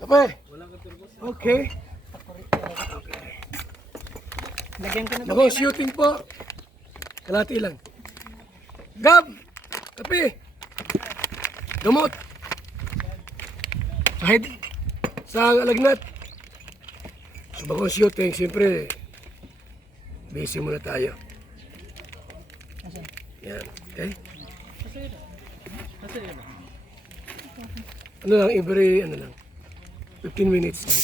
Kape. Okay. Lagyan ko na Nako, shooting po. Kalati lang. Gab! Kape! Gamot! Sa lagnat. So bago shooting, siyempre, busy muna tayo. Yan, okay? Ano lang, every, 15 minutes lang.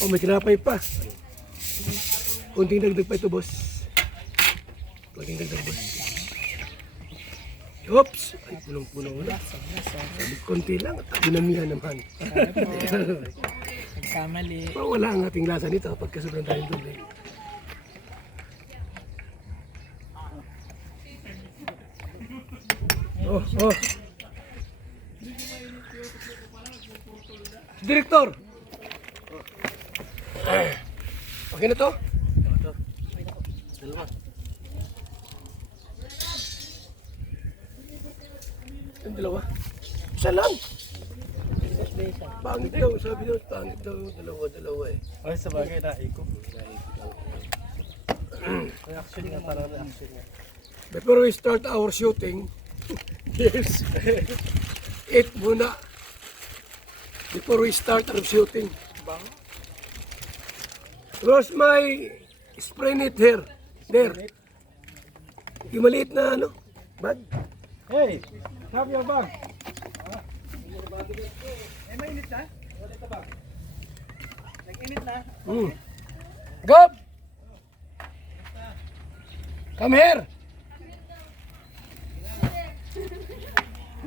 Oh, may tinapay pa. Kunting dagdag pa ito, boss. Kunting dagdag, boss. Oops! Ay, punong-puno na. Kunti lang at dinamihan naman. Nagkamali. Wala ang ating lasa nito kapag kasobrang tayong tubig. Oh. Direktor! Okay na to? Ang dalawa? Isa lang! Pangit daw, sabi daw, pangit daw, dalawa eh. Ay, sa bagay na, iko. Reaction nga, parang reaction nga. Before we start our shooting, yes, eat muna. Before we start our shooting. Where's my spray net here? There. Yung maliit na bag. Hey, have your bag. Mainit na? Nag-init na? Gab! Come here!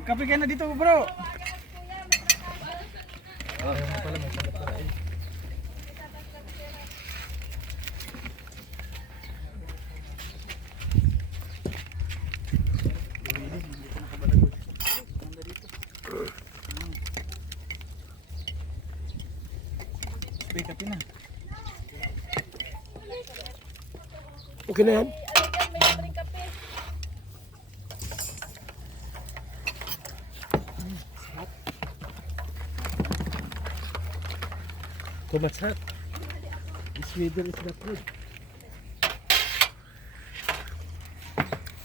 Kape ka na dito, bro. Sabay kape na. Okay na yan? Too much hot. This weather is not good.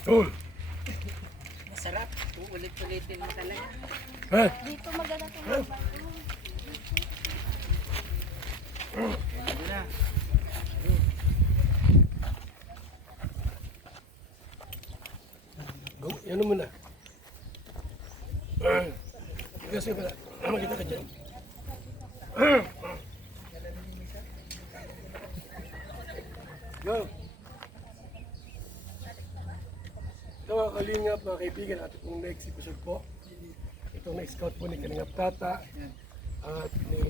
Oh. Masarap. Ulit-ulitin mo talaga. Ha? Dito maganda ito. Go, yan muna. Kasi pala, makita ka dyan. Go! Ito mga kalingap, mga kaibigan, at itong next episode po. Itong na-scout po ni Kalingap Tata at ni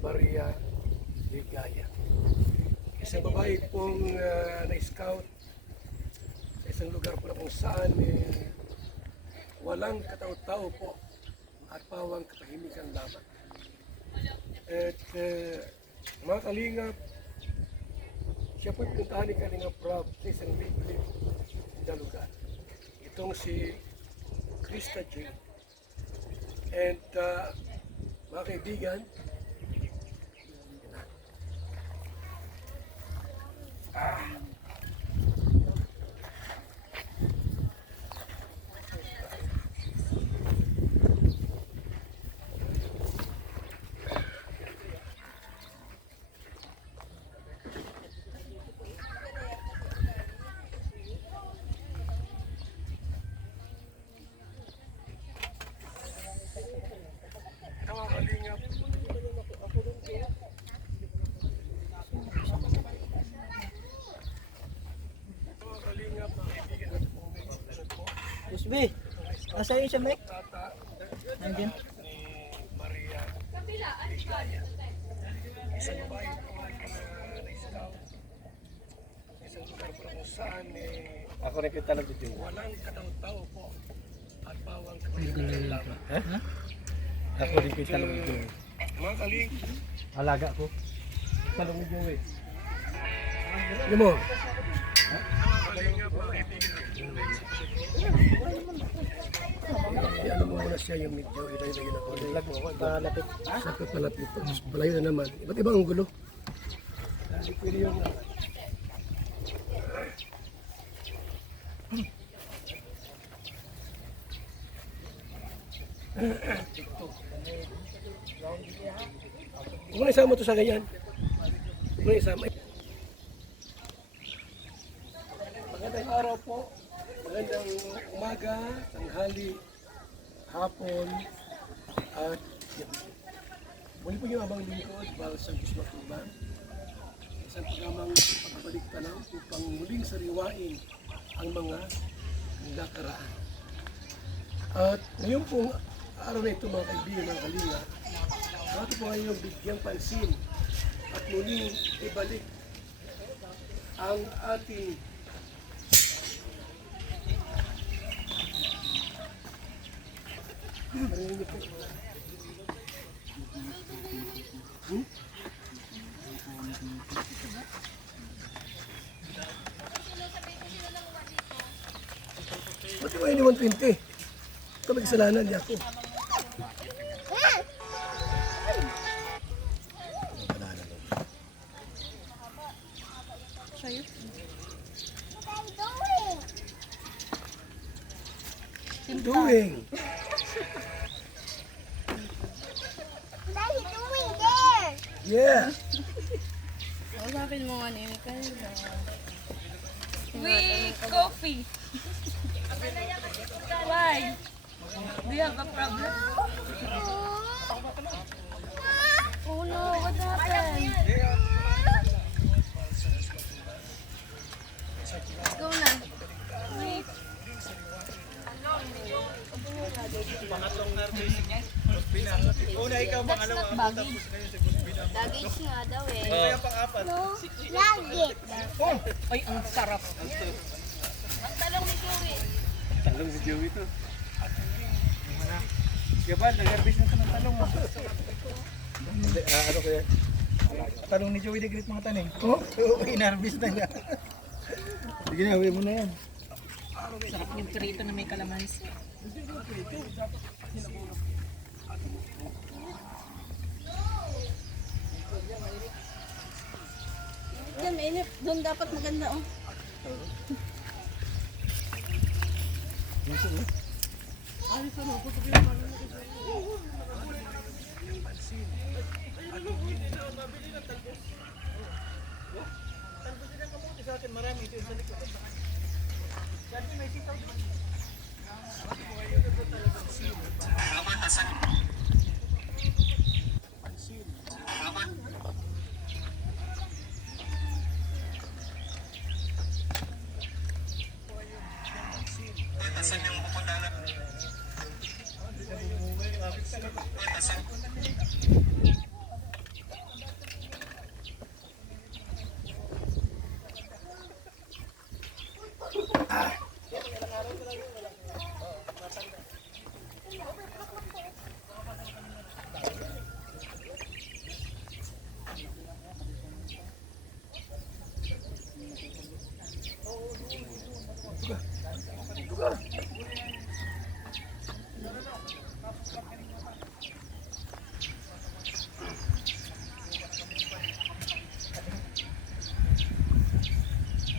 Maria Ligaya. Isang babae pong na-scout sa isang lugar po na kung saan walang katao-tao po at pawang katahimikan lamang. At mga kalingap, siya po pinuntahan ni Kalingap Rob sa isang liblib na lugar. Itong si Krista J. And mga kaibigan, Usbi, asa yun siya, Mike? Nandiyan. Maria Ligaya. Isang babae po na-scout sa isang lugar po na kung saan Ako rin kita lang dito. walang katao-tao po at pawang katahimikan lamang. Ako rin kita lang dito. Mga kaling, Alaga ko. Talong mo eh. ano mo? Ano mo una siya yung medyo ilay-ilay na kulay. Lag mo ako, palapit. Sa papalapit. Tapos malayo na naman. Iba't ibang ang gulo. Hindi pwede yung Kung isama to sa ganyan. Kung isama. Magandang araw po. Magandang umaga, tanghali, hapon, at yun. Muli po yung abang lingkod, Balsang Guzmatuban. Isang programang pagbabalik tanaw upang muling sariwain ang mga nakaraan. At ngayon pong araw na ito mga kaibigan, mga kalinga, natin po ngayon bigyang pansin at muling ibalik ang ating marinig po. Ba't yung ngayon 120? Ito may kasalanan niya ako. Doing? What are you doing there? Yeah. Usapin mo nga ni Mikael. Coffee. Why? Do you have a problem? Oh no, what happened? Go na. Wait. Una ikaw, pangalawa. Luggage nga daw eh. No, luggage. Ay, ang sarap. Ang talong ni Joey. Talong si Joey to. Gabal, nag-harvest na ito ng talong mo. Ano kaya? Talong ni Joey, nag-grit mga taning. Oh? Oo, in-harvest na niya. Sige na, uwi mo na yan. Sarap yung prito na may kalamansi. Yan, mainit. Doon dapat maganda oh.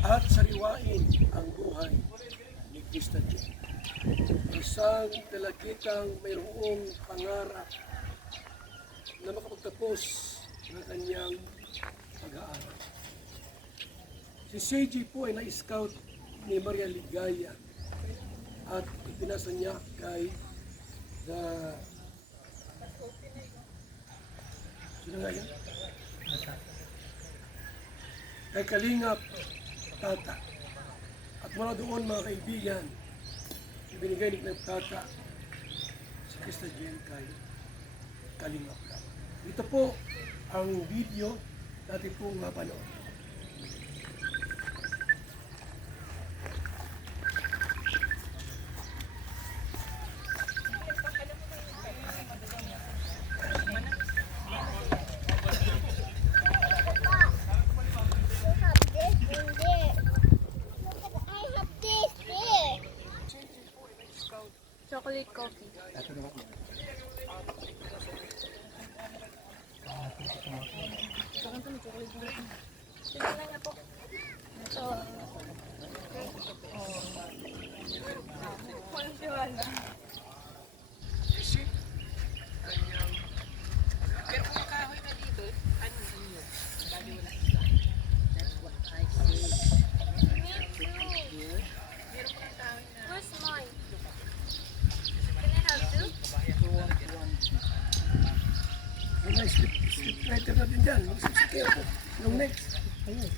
At sariwain ang buhay ni Krista J. Isang dalagitang mayroong pangarap na makapagtapos ng kanyang pag-aaral. Si CJ po ay na-scout ni Maria Ligaya at ipinasa niya kay sino nga yan? Kay Kalingap Tata. At mula doon mga kaibigan, ibinigay ni Tata si Krista Jen kay Kalingap. Ito po ang video natin pong mapanood. Chocolate coffee. Sige lang na po. Ito. Walang tiwala. Isip. Kanyang Pero kung kahoy na dito, ano yun? Lagi wala isa. That's what I say. Me too. Meron pang kahoy na. Where's mine? Can I have two? mga script writer natin dyan. Mag-subscribe ako. Nung next. Ayun.